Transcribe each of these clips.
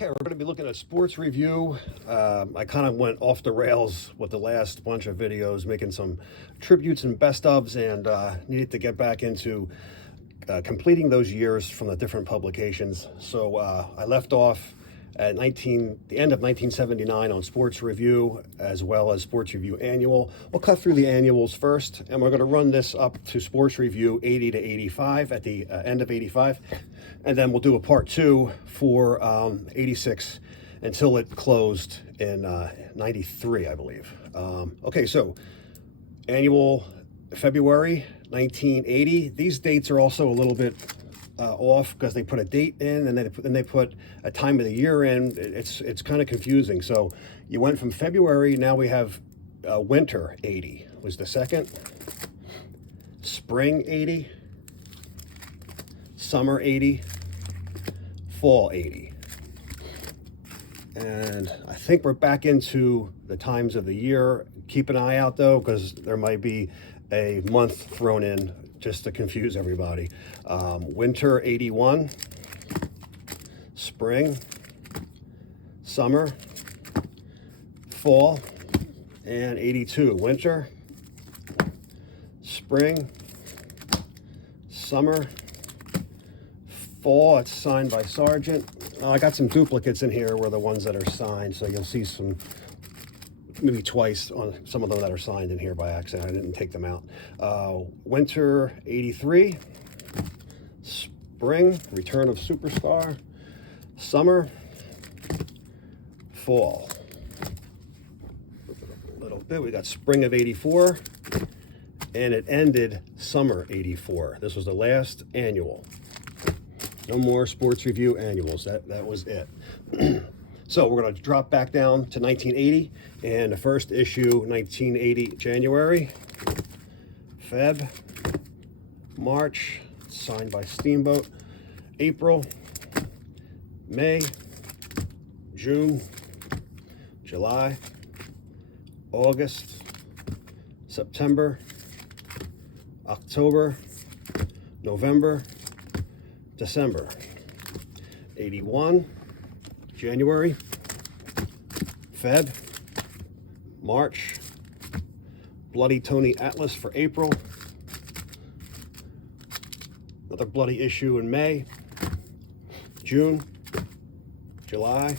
Okay, we're going to be looking at sports review. I kind of went off the rails with the last bunch of videos, making some tributes and best ofs, and needed to get back into completing those years from the different publications. So I left off at the end of 1979 on Sports Review, as well as Sports Review Annual. We'll cut through the annuals first, and we're going to run this up to Sports Review 80 to 85 at the end of 85. And then we'll do a part two for 86 until it closed in 93, I believe. Okay, so annual February 1980. These dates are also a little bit off because they put a date in and then they put a time of the year in. It's kind of confusing. So you went from February, now we have winter 80 was the second, spring 80, summer 80, fall 80. And I think we're back into the times of the year. Keep an eye out though, because there might be a month thrown in just to confuse everybody. Winter 81, spring, summer, fall, and 82. Winter, spring, summer, fall. It's signed by Sargent. I got some duplicates in here where the ones that are signed, so you'll see some, maybe twice on some of them that are signed in here by accident. I didn't take them out. Winter 83, spring, Return of Superstar, summer, fall. A little bit, we got spring of 84, and it ended summer 84. This was the last annual. No more Sports Review annuals. That was it. So we're going to drop back down to 1980, and the first issue, 1980 January, Feb, March, signed by Steamboat, April, May, June, July, August, September, October, November, December. 81 January, Feb, March, Bloody Tony Atlas for April, another bloody issue in May, June, July,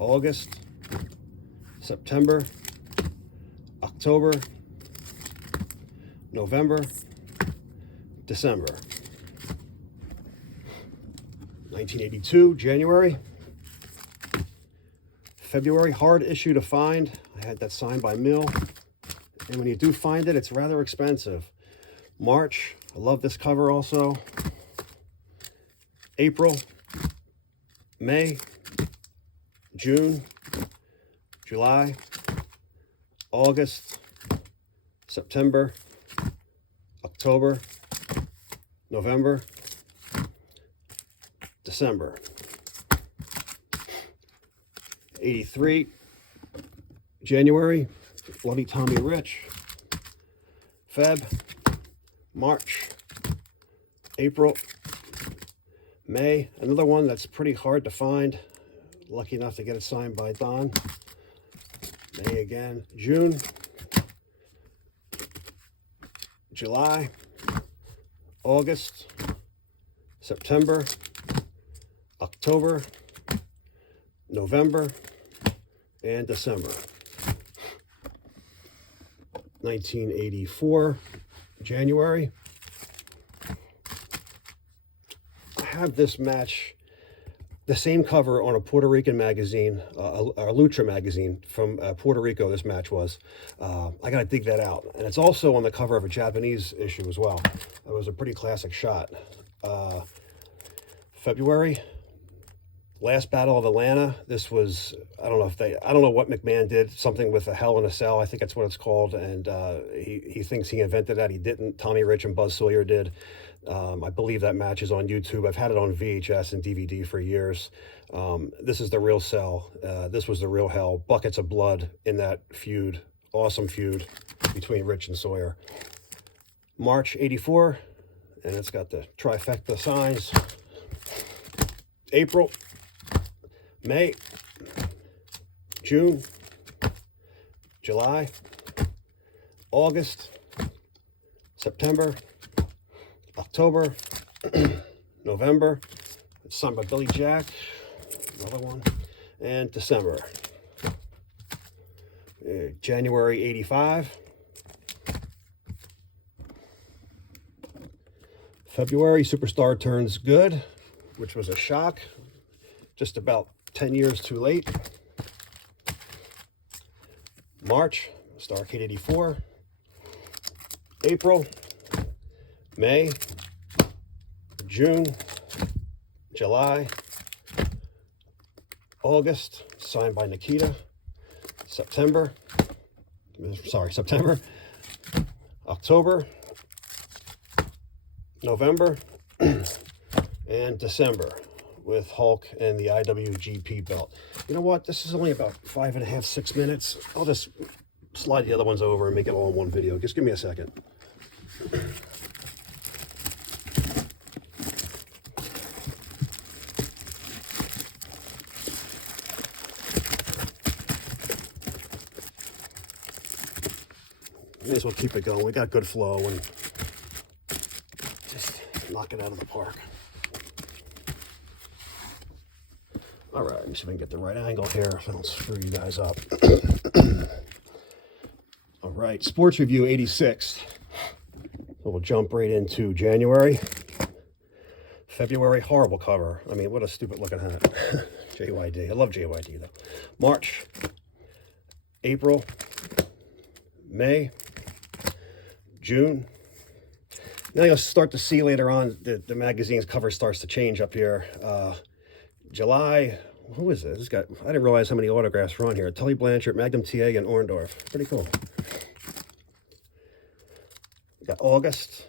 August, September, October, November, December. 1982 January, February, hard issue to find. I had that signed by Mill, and when you do find it, it's rather expensive. March, I love this cover also. April, May, June, July, August, September, October, November, December. 83 January, Bloody Tommy Rich, Feb, March, April, May, another one that's pretty hard to find. Lucky enough to get it signed by Don. May again, June, July, August, September, October, November, and December. 1984 January. I have this match, the same cover on a Puerto Rican magazine, a Lucha magazine from Puerto Rico. This match was. I gotta dig that out, and it's also on the cover of a Japanese issue as well. It was a pretty classic shot. February. Last Battle of Atlanta. This was, I don't know what McMahon did, something with a Hell in a Cell, I think that's what it's called, and he thinks he invented that. He didn't. Tommy Rich and Buzz Sawyer did. I believe that match is on YouTube. I've had it on VHS and DVD for years. This is the real Cell. This was the real hell. Buckets of blood in that feud. Awesome feud between Rich and Sawyer. March 84, and it's got the trifecta signs. April, May, June, July, August, September, October, November. It's signed by Billy Jack. Another one. And December. January 85. February, Superstar Turns Good, which was a shock. Just about 10 years too late. March, Starcade 84. April, May, June, July, August, signed by Nikita. September, October, November, and December with Hulk and the IWGP belt. You know what? This is only about 5.5, 6 minutes. I'll just slide the other ones over and make it all in one video. Just give me a second. May as well keep it going. We got good flow and just knock it out of the park. All right, let me see if I can get the right angle here if I don't screw you guys up. All right, Sports Review 86. So we'll jump right into January. February, horrible cover. I mean, what a stupid looking hat. JYD. I love JYD though. March, April, May, June. Now you'll start to see later on the magazine's cover starts to change up here. July, who is this? I didn't realize how many autographs were on here. Tully Blanchard, Magnum TA, and Orndorff. Pretty cool. We got August,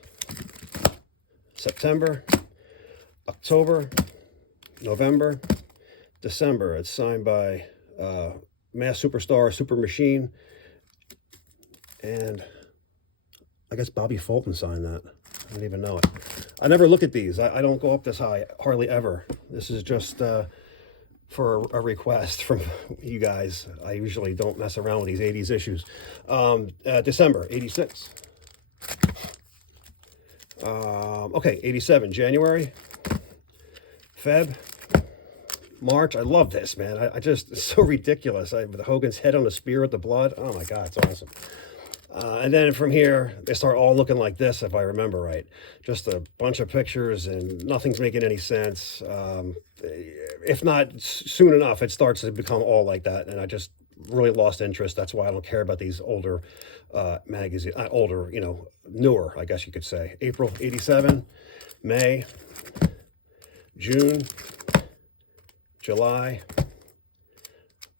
September, October, November, December. It's signed by Mass Superstar, Super Machine, and I guess Bobby Fulton signed that. I didn't even know it. I never look at these. I don't go up this high, hardly ever. This is just for a request from you guys. I usually don't mess around with these 80s issues. December, 86. Okay, 87, January, Feb, March. I love this, man. I just, it's so ridiculous. With Hogan's head on a spear with the blood. Oh my God, it's awesome. And then from here, they start all looking like this, if I remember right. Just a bunch of pictures and nothing's making any sense. If not soon enough, it starts to become all like that. And I just really lost interest. That's why I don't care about these older magazines, older, you know, newer, I guess you could say. April 87, May, June, July,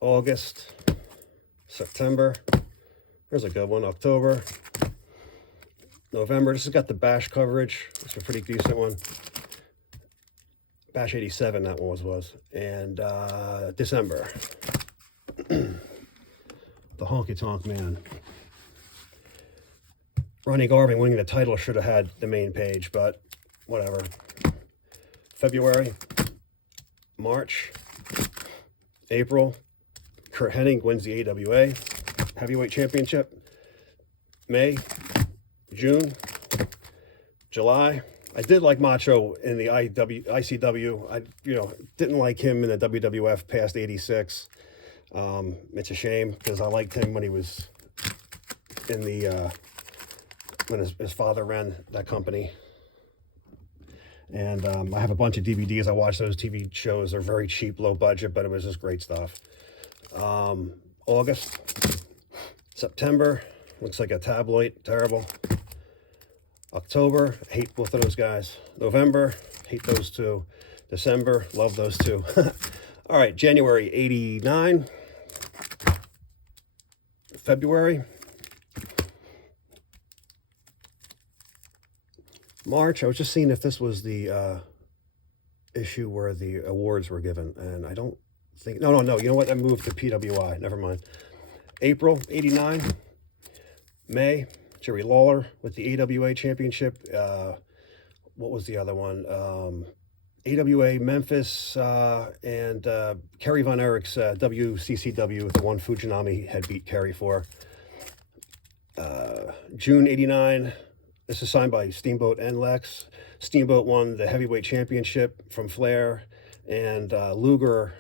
August, September. There's a good one. October, November. This has got the Bash coverage. It's a pretty decent one. Bash 87, that one was. And December. The Honky Tonk Man. Ronnie Garvin winning the title should have had the main page, but whatever. February, March, April. Kurt Hennig wins the AWA Heavyweight Championship. May, June, July. I did like Macho in the ICW. I, didn't like him in the WWF past 86. It's a shame because I liked him when he was in the when his father ran that company. And I have a bunch of DVDs. I watched those TV shows. They're very cheap, low budget, but it was just great stuff. August, September, looks like a tabloid, terrible. October, hate both of those guys. November, hate those two. December, love those two. All right, January 89. February. March, I was just seeing if this was the issue where the awards were given, and I don't think, no, you know what, I moved to PWI, never mind. April, 89. May, Jerry Lawler with the AWA Championship. What was the other one? AWA Memphis and Kerry Von Erich's WCCW, the one Fujinami had beat Kerry for. June 89, this is signed by Steamboat and Lex. Steamboat won the heavyweight championship from Flair, and Luger,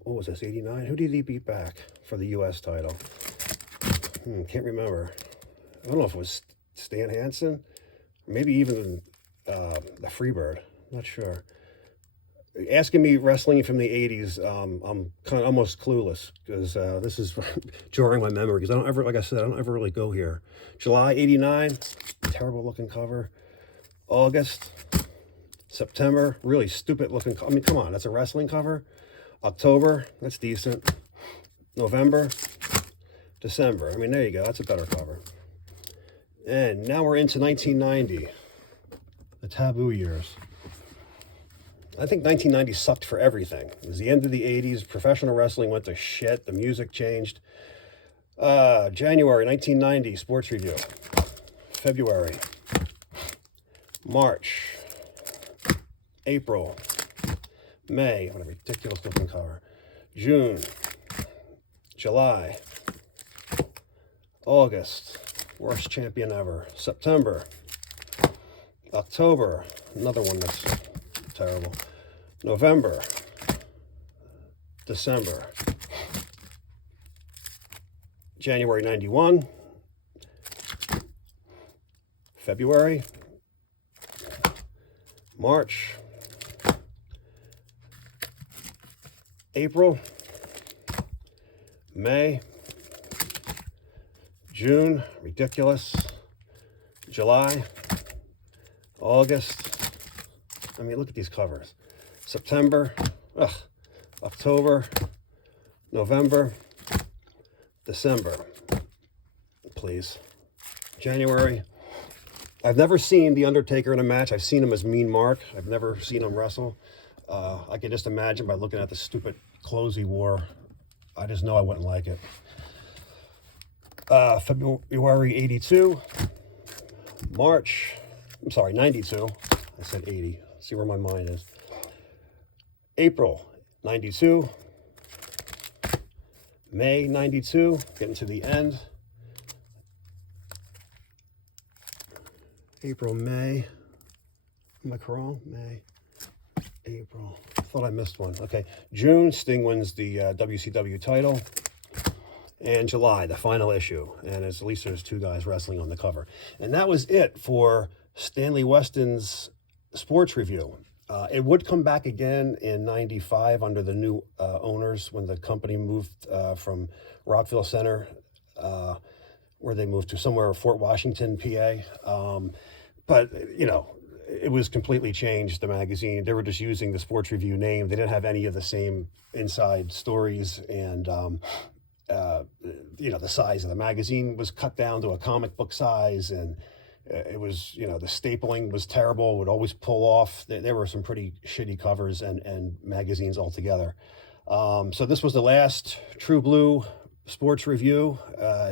what was this, 89? Who did he beat back for the U.S. title? Can't remember. I don't know if it was Stan Hansen, maybe even the Freebird, not sure. Asking me wrestling from the 80s, I'm kind of almost clueless, because this is jarring my memory, because I don't ever, like I said, I don't ever really go here. July 89, terrible looking cover. August, September, really stupid looking, I mean, come on, that's a wrestling cover. October, that's decent. November, December, I mean, there you go, that's a better cover. And now we're into 1990, the taboo years. I think 1990 sucked for everything. It was the end of the 80s. Professional wrestling went to shit. The music changed. January 1990, Sports Review. February. March. April. May. What a ridiculous looking cover. June. July. August. Worst champion ever. September. October. Another one that's terrible. November, December, January 91, February, March, April, May, June, ridiculous, July, August. I mean, look at these covers. September, October, November, December, please. January. I've never seen The Undertaker in a match. I've seen him as Mean Mark. I've never seen him wrestle. I can just imagine by looking at the stupid clothes he wore. I just know I wouldn't like it. February 82. March, I'm sorry, 92. I said 80. See where my mind is. April 92, May 92, getting to the end. April, May, am I wrong? May, April, I thought I missed one. Okay, June, Sting wins the WCW title. And July, the final issue. And at least there's two guys wrestling on the cover. And that was it for Stanley Weston's Sports Review. It would come back again in 95 under the new owners when the company moved from Rockville Center, where they moved to somewhere, Fort Washington, PA. But, you know, it was completely changed, the magazine. They were just using the Sports Review name. They didn't have any of the same inside stories, and, you know, the size of the magazine was cut down to a comic book size, and it was, you know, the stapling was terrible, would always pull off. There were some pretty shitty covers and magazines altogether. So this was the last True Blue Sports Review,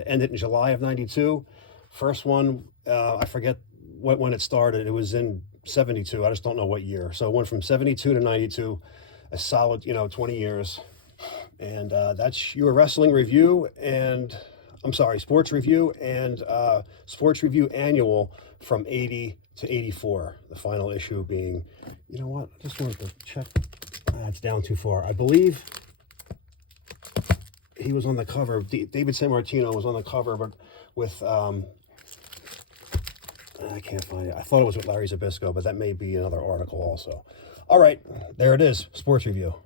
ended in July of 92. First one, I forget when it started. It was in 72. I just don't know what year. So it went from 72 to 92, a solid, you know, 20 years. And that's your wrestling review, and I'm sorry, Sports Review and Sports Review Annual from 80 to 84. The final issue being, you know what, I just wanted to check. It's down too far. I believe he was on the cover. David Sammartino was on the cover, but with, I can't find it. I thought it was with Larry Zbyszko, but that may be another article also. All right, there it is, Sports Review.